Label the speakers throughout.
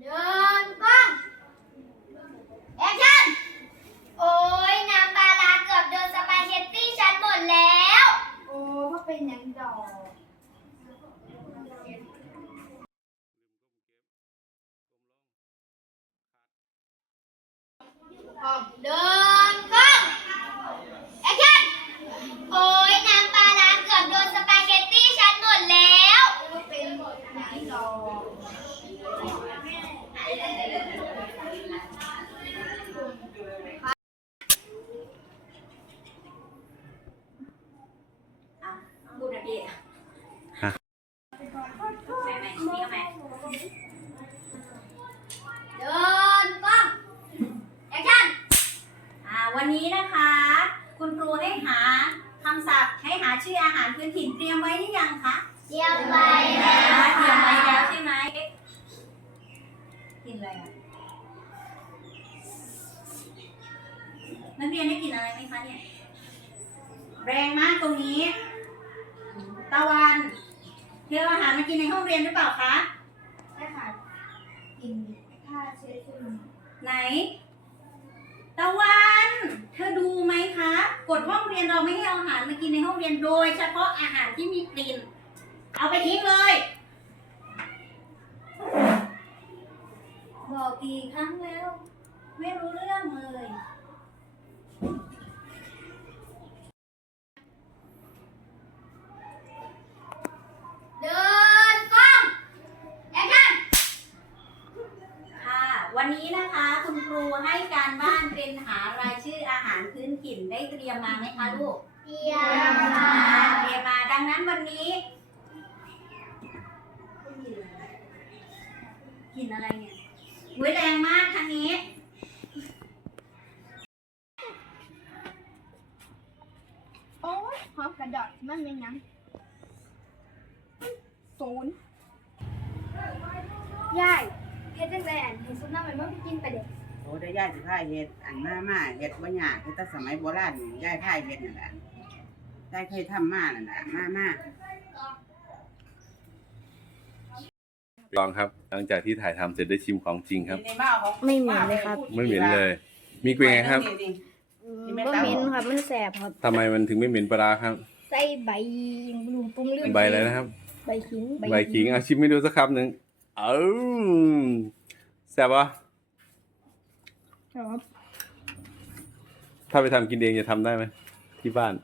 Speaker 1: เดินกล้องแอคชั่นโอ้ยน้ำปลาร้าเกือบโดนสปาเกตตี้ฉันหมดแล้ว โอ้ก็เป็นอย่างดอกเดินกล้องแอคชั่น โอ้ยน้ำปลาร้าเกือบโดนสปาเกตตี้ฉันหมดแล้วก็เป็นอย่างดอก
Speaker 2: พูดนะพี่
Speaker 3: ฮะ
Speaker 2: แม่แม่นี่ก็แม่
Speaker 1: เดินกล้องแอคชั่น
Speaker 2: อ่าวันนี้นะคะ คุณครูให้หาคำศัพท์ให้หาชื่ออาหารพื้นถิ่นเตรียมไว้หรือยังคะ
Speaker 1: เตรียมไว้
Speaker 2: เต
Speaker 1: แล้ว
Speaker 2: รียมไว้แล้วใช่ไหมกินอะไรอะนักเรียนได้กินอะไรไหมคะเนี่ยแรงมากตรงนี้ ตะวันเธอเอาอาหารมากินในห้องเรียนหรือเปล่าคะ
Speaker 1: ใช่ค่ะกินถ้าเช็ดขึ้น
Speaker 2: ไหน ตะวัน เธอดูไหมคะกฎห้องเรียนเราไม่ให้เอาอาหารมากินในห้องเรียนโดย เฉพาะอาหารที่มีกลิ่น เอาไปทิ้งเลย บอกกี่ครั้งแล้ว ไม่รู้เรื่องเลย
Speaker 1: เดินกล้องแอคชั่น
Speaker 2: ค่ะ วันนี้นะคะ คุณครูให้การบ้านเป็นหารายชื่ออาหารพื้นถิ่น ได้เตรียมมาไหมคะลูก
Speaker 1: เตรียม
Speaker 2: อ่า
Speaker 1: ค่ะ
Speaker 2: เตรียมมา ดังนั้นวันนี้ กินอะไรเนี่ยอุ้ยแรงมากทางนี้
Speaker 1: โอ้ยหอมกระดอดมันเป็นหยังศูนย์ยายเฮ็ดจังไดอันเฮ็ดซุปน้ำมันบ่กินไปเด็ก
Speaker 4: โอ้ได้ย่ายสิพายเฮ็ดอันมามาเฮ็ดบ่ยากคือแต่สมัยโบราณนี่ย่ายพายเฮ็ดนั่นแหละย่ายเคยทำมานั่นแหละมามา
Speaker 3: ลองครับ หลังจากที่ถ่ายทำเสร็จได้ชิมของจริงครับ
Speaker 4: ในบ้าของ
Speaker 5: ไม่เหม็นเลยครับ
Speaker 3: ไม่เหม็นเลย มีเป็นไงครับ
Speaker 5: บ่เหม็นครับมันแสบครับ
Speaker 3: ทำไมมันถึงไม่เหม็นปลาร้าครับ
Speaker 5: ใส่ใบลุมปุ้มลืม
Speaker 3: ใบอะไรนะครับ
Speaker 5: ใบขิง
Speaker 3: ใบขิงเอาชิมให้ดูสักคำหนึ่งเออแซ่บปะ
Speaker 5: ครับ
Speaker 3: ถ้าไปทำกินเองจะทำได้ไหมที่บ้าน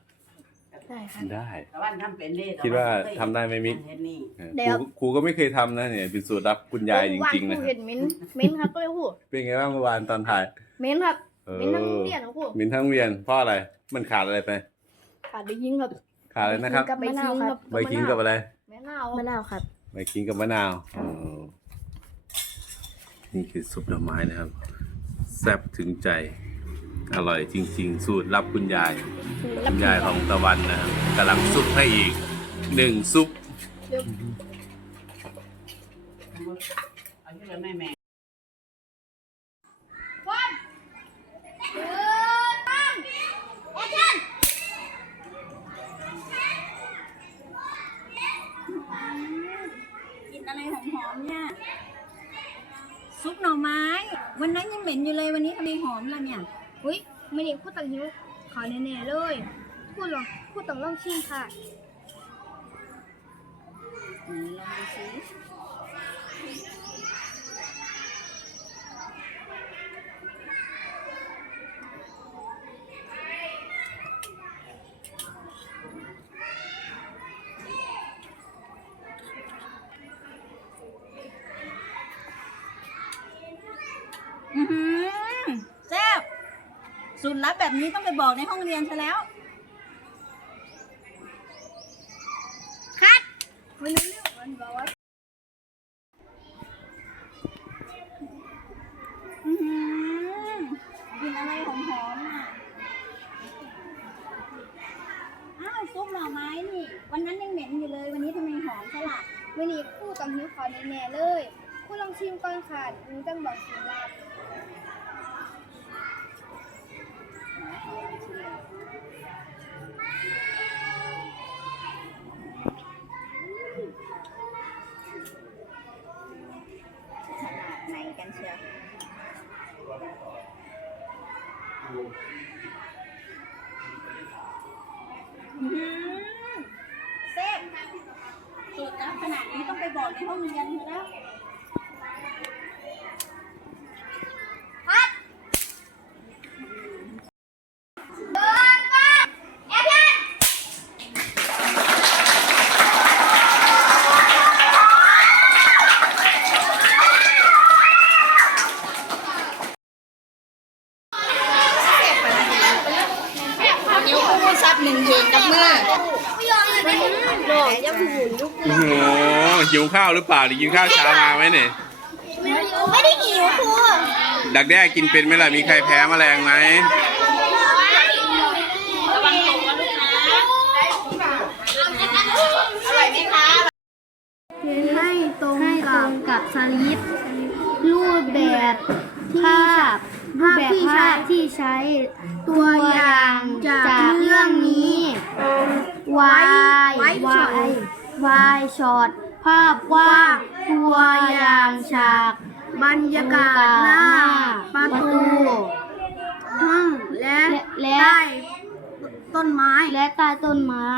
Speaker 5: ได้ครับ
Speaker 3: ได้
Speaker 4: แต่ว่าทำเป็นเด้
Speaker 3: คิดว่าทำได้ไหมมิก
Speaker 4: เฮ็ดนี่
Speaker 3: เออ
Speaker 5: เดี๋
Speaker 3: ค
Speaker 5: ยว
Speaker 3: รูครูก็ไม่เคยทำนะเนี่ยเป็นสูตรลับคุณยายจริงๆนะ
Speaker 5: นะ
Speaker 3: ค
Speaker 5: เห็
Speaker 3: รับ
Speaker 5: นเหม็นเหม็นครับก็เลยพูด
Speaker 3: เป็นไงบ้างเมื่อวานตอนถ่าย
Speaker 5: เหม็นครับ
Speaker 3: เอ
Speaker 5: เหม็นทั้ง
Speaker 3: อ
Speaker 5: เรียนทั้งพูด
Speaker 3: เหม็นทั้งเวียนเพราะอะไรมันขาดอะไรไป
Speaker 5: ขาดใบขิงครับ
Speaker 3: ขาดอะไรนะครับ
Speaker 5: ใบขิงครับ
Speaker 3: ใบขิงกับอะไร
Speaker 5: มะนาวมะนาวครับ
Speaker 3: ใบขิงกับมะนาวอ๋อนี่คือซุปหน่อไม้นะครับ แซ่บถึงใจ อร่อยจริง ๆ สูตรลับคุณยาย คุณยายของตะวันนะครับกำลังซุปให้อีกหนึ่งซุป
Speaker 4: เอาที่ละแม่แม่
Speaker 1: เดินกล้องแอคชั่น
Speaker 2: กินอะไรหอมๆเนี่ย ซุปหน่อไม้ วันนั้นยังเหม็นอยู่เลยวันนี้ทำไมหอมล่ะเนี่ย
Speaker 5: อุ้ยไม่ได้พูดตังหิวขอแน่ๆเลย พูดหรอพูดต้องลองชิมค่ะ
Speaker 2: ลองดูสิ อือหือแซ่บสูตรลับแบบนี้ต้องไปบอกในห้องเรียนซะแล้ว
Speaker 5: ไม่รู้เรื่องมันบอกว่า
Speaker 2: อือหือกินอะไรหอมๆน่ะ อ้าวซุปหน่อไม้นี่ วันนั้นยังเหม็นอยู่เลย วันนี้ทำไมหอมซะล่ะ
Speaker 5: ไม่ได้พูดตังหิวขอแน่ๆเลยพูดลองชิมก่อนค่ะหนูจังบอกสูตรลับ
Speaker 2: เซฟสุดแล้วขนาดนี้ต้องไปบอกในห้องเรียนแล้ว ซับหนึ่งเพลงกับมือ
Speaker 3: โอ้โหหิวข้าวหรือเปล่าหรือกินข้าวเช้ามาไหมเนี่ย
Speaker 1: ไม่ได้หิวครู
Speaker 3: ดักแด้กินเป็นไหมล่ะมีใครแพ้แมลงไหม
Speaker 2: ระวังตกนะลูกนะอร่อยไหมคะ
Speaker 5: ให้ตรง
Speaker 6: ให้ต
Speaker 5: กั
Speaker 6: ร
Speaker 5: บ
Speaker 6: งกับสลิปรูปแบบภาพรูปแบบภาพที่ใช้
Speaker 5: ตัวอย่างจาก
Speaker 6: ยวายช็อต ภาพกว้างตัวอย่างฉาก
Speaker 5: บรรยากาศหน้าประตู ห้องและ
Speaker 6: และ
Speaker 5: ใต้ต้นไม้
Speaker 6: และใต้ต้นไม้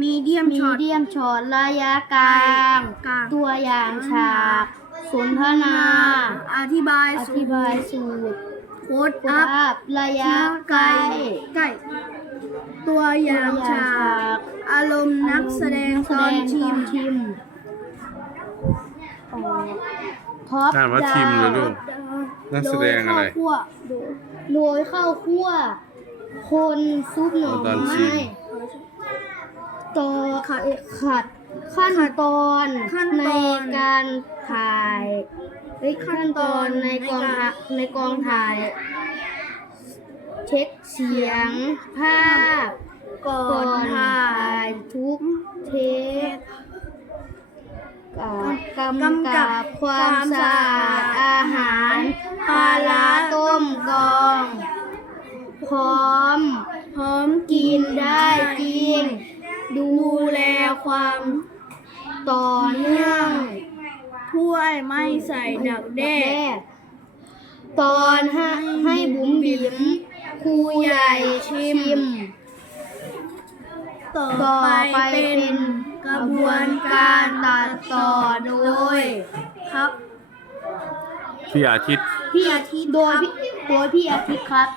Speaker 5: มีเดียม
Speaker 6: มี
Speaker 5: ช็อต
Speaker 6: เดียมช็อตระยะกลาง
Speaker 5: กลาง
Speaker 6: ตัวอย่างฉาก สนทนา
Speaker 5: อธิบาย
Speaker 6: อ
Speaker 5: สู
Speaker 6: ธิ
Speaker 5: ตร
Speaker 6: บายสูตร
Speaker 5: โค้ด
Speaker 6: ภ
Speaker 5: อัพา
Speaker 6: พระยะใก
Speaker 5: ไก่
Speaker 6: ล้
Speaker 5: ไก่ตัวอย่างฉาก อารมณ์นักแสดงตอนชิม
Speaker 6: ชิมท็อป
Speaker 3: อ่านว่าทีมเลยลูกนักแสดงอะไร
Speaker 5: โยข้าวคั่ว
Speaker 6: โดยข้าวคั่ว คนซุปหน่อ
Speaker 3: ตอนชิ
Speaker 6: ไม้
Speaker 3: ม
Speaker 6: ต่อขัดขัดขั้นตอน
Speaker 5: ขั้น
Speaker 6: ใน
Speaker 5: ตอน
Speaker 6: การถ่าย เอ้ยขั้นตอนในกองถ่ายในกองถ่าย เช็คเสียงภาพ
Speaker 5: ก่อ
Speaker 6: น
Speaker 5: ถ่า
Speaker 6: ยทุกเทปกำ
Speaker 5: กำ
Speaker 6: กับความสะอาดอาหารปลาร้าต้มกอง พร้อม
Speaker 5: พร้อม
Speaker 6: กินได้จริง ดูแลความต่อเนื่อง
Speaker 5: ถ้วยไม่ใส่ดักแด้
Speaker 6: ตอนให้ให้บุ๋มบิ๋มครูใหญ่ชิม
Speaker 5: ต่อ
Speaker 6: ต่อ
Speaker 5: ไป
Speaker 6: ไป
Speaker 5: เป็
Speaker 6: เป็นน
Speaker 5: กระบวนการตัดต่อโดยครับ
Speaker 3: พี่อาทิตย์
Speaker 6: พี่อาทิตย์โดยพี่โดยพี่อาทิตย์ครับ